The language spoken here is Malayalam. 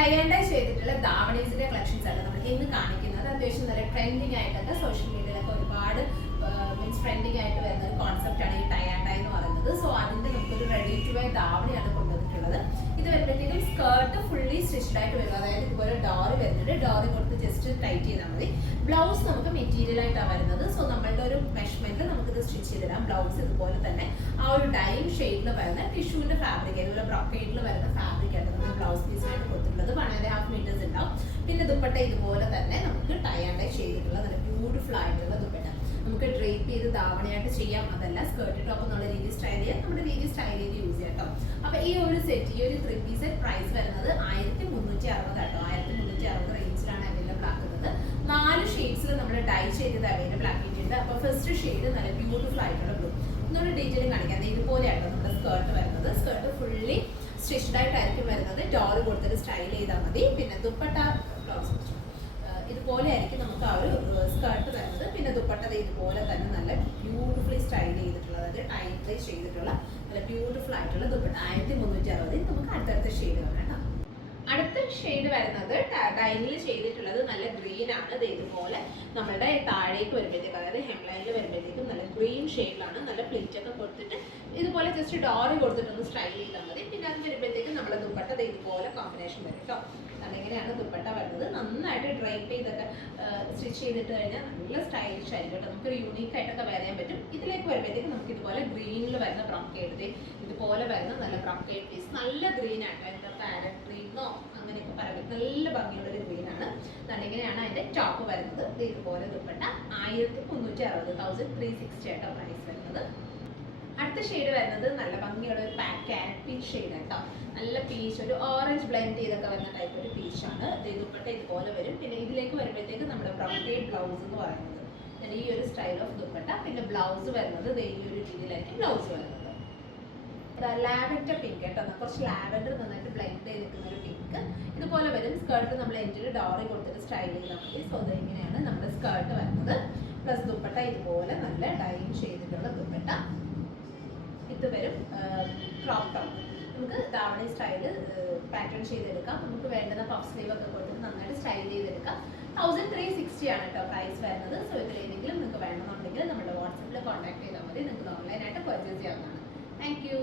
ടൈ ആൻഡ് ഡൈ ചെയ്തിട്ടുള്ള ധാവണീസിന്റെ കളക്ഷൻസ് ആണ് നമ്മൾ ഇന്ന് കാണിക്കുന്നത്. അത്യാവശ്യം നല്ല ട്രെൻഡിങ് ആയിട്ടൊക്കെ സോഷ്യൽ മീഡിയയിലൊക്കെ ഒരുപാട് മീൻസ് ട്രെൻഡിങ് ആയിട്ട് വരുന്ന ഒരു കോൺസെപ്റ്റ് ആണ് ഈ ടൈ ആൻഡ് ഡൈ എന്ന് പറയുന്നത്. സോ അതിന്റെ നമുക്കൊരു റെഡി ടു വെയർ ധാവണിയാണ് കൊണ്ടുവന്നിട്ടുള്ളത്. ഇത് വരുമ്പോഴത്തേക്കും സ്കേർട്ട് ഫുള്ളി സ്റ്റിച്ച്ഡ് ആയിട്ട് വരും. അതായത് ഇതുപോലെ ഡോറി വരുന്നുണ്ട്. ഡോറി കൊടുത്ത് ജസ്റ്റ് ടൈറ്റ് ചെയ്താൽ മതി. ബ്ലൗസ് നമുക്ക് മെറ്റീരിയൽ ആയിട്ടാണ് വരുന്നത്. സോ നമ്മളുടെ ഒരു മെഷർമെന്റ് നമുക്കിത് സ്റ്റിച്ച് ചെയ്ത് തരാം. ബ്ലൗസ് ഇതുപോലെ തന്നെ ആ ഒരു ഡൈം ഷെയ്ഡിൽ വരുന്ന ടിഷ്യൂവിന്റെ ഫാബ്രിക്, ഇതുപോലെ ബ്രോക്കേഡിൽ വരുന്ന ഫാബ്രിക് ആയിട്ട് നമ്മൾ ബ്ലൗസ് പീസിനായിട്ട് കൊടുത്തിട്ടുള്ളത് 1.5 മീറ്റേഴ്സ് ഉണ്ടാവും. പിന്നെ ദുപ്പട്ട ഇതുപോലെ തന്നെ നമുക്ക് ടൈ ആൻഡ് ഡൈ ചെയ്തിട്ടുള്ള നല്ല ബ്യൂട്ടിഫുൾ ആയിട്ടുള്ള ദുപ്പട്ട നമുക്ക് ഡ്രേപ്പ് ചെയ്ത് ധാവണയായിട്ട് ചെയ്യാം. അതല്ല സ്കേർട്ട് ടോപ്പ് എന്നുള്ള രീതി സ്റ്റൈൽ ചെയ്യാം. നമ്മുടെ രീതി സ്റ്റൈൽ ചെയ്ത് യൂസ് ചെയ്യാം കേട്ടോ. അപ്പൊ ഈ ഒരു സെറ്റ്, ഈ ഒരു 3 പീസ് സെറ്റ് പ്രൈസ് വരുന്നത് 1360 കേട്ടോ. 1360 റേഞ്ചിലാണ് അവൈലബിൾ ആക്കുന്നത്. 4 ഷെയ്ഡ്സിൽ നമ്മൾ ഡൈ ചെയ്തത് അവൈലബിൾ ആക്കിയിട്ടുണ്ട്. അപ്പൊ ഫസ്റ്റ് ഷെയ്ഡ് നല്ല ബ്യൂട്ടിഫുൾ ആയിട്ടുള്ള ബ്ലൂ. ഒന്നുകൂടെ ഡീറ്റെയിൽ കാണിക്കാം. ഇതുപോലെയാട്ടോ നമ്മുടെ സ്കേർട്ട് വരുന്നത്. സ്കേർട്ട് ഫുള്ളി സ്റ്റിച്ച്ഡ് ആയിട്ടായിരിക്കും വരുന്നത്. ഡോറ് കൊടുത്തിട്ട് സ്റ്റൈൽ ചെയ്താൽ മതി. പിന്നെ ദുപ്പട്ട ബ്ലൗസ് ഇതുപോലെ ആയിരിക്കും നമുക്ക് ആ ഒരു സ്കേർട്ട് വരുന്നത്. പിന്നെ ദുപ്പട്ട ഇതുപോലെ തന്നെ നല്ല ബ്യൂട്ടിഫുള്ളി സ്റ്റൈൽ ചെയ്തിട്ടുള്ള, അതായത് ടൈറ്റ് ചെയ്തിട്ടുള്ള നല്ല ബ്യൂട്ടിഫുൾ ആയിട്ടുള്ള ദുപ്പട്ട 1360. നമുക്ക് അടുത്തടുത്ത ഷെയ്ഡ് വേണം കേട്ടോ. അടുത്ത ഷെയ്ഡ് വരുന്നത് ഡൈനിൽ ചെയ്തിട്ടുള്ളത് നല്ല ഗ്രീൻ ആണ്. ഇത് ഇതുപോലെ നമ്മുടെ താഴേക്ക് വരുമ്പോഴത്തേക്ക്, അതായത് ഹെംലൈനിൽ വരുമ്പോഴത്തേക്കും നല്ല ഗ്രീൻ ഷെയ്ഡിലാണ്. നല്ല പ്ലീറ്റ് ഒക്കെ കൊടുത്തിട്ട് ഇതുപോലെ ജസ്റ്റ് ഡോറി കൊടുത്തിട്ടൊന്ന് സ്റ്റൈൽ ചെയ്താൽ മതി. പിന്നെ അത് വരുമ്പോഴത്തേക്കും നമ്മുടെ ദുപ്പട്ട ഇതുപോലെ കോമ്പിനേഷൻ വരും കേട്ടോ. അതെങ്ങനെയാണ് ദുപ്പട്ട വരുന്നത്. നന്നായിട്ട് ഡ്രൈപ്പ് ചെയ്തൊക്കെ സ്റ്റിച്ച് ചെയ്തിട്ട് കഴിഞ്ഞാൽ നല്ല സ്റ്റൈലിഷ് ആയിരിക്കും കേട്ടോ. നമുക്കൊരു യൂണീക്ക് ആയിട്ടൊക്കെ വെയർ ചെയ്യാൻ പറ്റും. ഇതിലേക്ക് വരുമ്പോഴത്തേക്കും നമുക്ക് ഇതുപോലെ ഗ്രീനിൽ വരുന്ന ബ്രോക്കേഡ്, ഇതുപോലെ വരുന്ന നല്ല ബ്രോക്കേഡ് പീസ്, നല്ല ഗ്രീൻ ആട്ടോ. എന്താ പാരറ്റ് ഗ്രീനോ അങ്ങനെയൊക്കെ പറയാം. നല്ല ഭംഗിയുള്ള ഒരു ഗ്രീൻ ആണ്. ഇങ്ങനെയാണ് അതിന്റെ ടോപ്പ് വരുന്നത്. ഇതുപോലെ ദുപ്പട്ട 1360, 1360 ആയിട്ടോ പ്രൈസ് വരുന്നത്. അടുത്ത ഷെയ്ഡ് വരുന്നത് നല്ല ഭംഗിയുള്ള ഒരു കാരറ്റ് പീച്ച് ഷെയ്ഡ് കേട്ടോ. നല്ല പീച്ച്, ഒരു ഓറഞ്ച് ബ്ലെൻഡ് ചെയ്തൊക്കെ വരുന്ന ടൈപ്പ് ഒരു പീച്ചാണ്. ദുപ്പട്ട ഇതുപോലെ വരും. പിന്നെ ഇതിലേക്ക് വരുമ്പോഴത്തേക്ക് നമ്മുടെ ബ്രോക്കേഡ് ബ്ലൗസ് എന്ന് പറയുന്നത് ഈ ഒരു സ്റ്റൈൽ ഓഫ് ദുപ്പട്ട. പിന്നെ ബ്ലൗസ് വരുന്നത് ഈ ഒരു രീതിയിലായിരിക്കും ബ്ലൗസ് വരുന്നത്. ലാവൻഡർ പിങ്ക് കേട്ടോ. കുറച്ച് ലാവൻഡർ നന്നായിട്ട് ബ്ലെൻഡ് ചെയ്ത് നിൽക്കുന്ന ഒരു പിങ്ക് ഇതുപോലെ വരും. സ്കേർട്ട് നമ്മൾ എൻഡിൽ ഡോറി കൊടുത്തിട്ട് സ്റ്റൈൽ ചെയ്താൽ മതി. സോ ഇങ്ങനെയാണ് നമ്മുടെ സ്കേർട്ട് വരുന്നത്. പ്ലസ് ദുപ്പട്ട ഇതുപോലെ നല്ല ഡൈൻ ചെയ്തിട്ടുള്ള ദുപ്പട്ട. ഇത് വരും ക്രോപ്പ് ടോപ്പ്. നമുക്ക് ധാവണി സ്റ്റൈല് പാറ്റേൺ ചെയ്തെടുക്കാം. നമുക്ക് വേണ്ടുന്ന പഫ് സ്ലീവ് ഒക്കെ കൊടുത്തിട്ട് നന്നായിട്ട് സ്റ്റൈൽ ചെയ്തെടുക്കാം. 1360 ആണ് കേട്ടോ പ്രൈസ് വരുന്നത്. സോ ഇതിലേതെങ്കിലും നിങ്ങൾക്ക് വേണമെന്നുണ്ടെങ്കിൽ നമ്മുടെ വാട്സപ്പിൽ കോൺടാക്ട് ചെയ്താൽ മതി. നിങ്ങൾക്ക് ഓൺലൈനായിട്ട് പർച്ചേസ് ചെയ്യാവുന്നതാണ്. Thank you.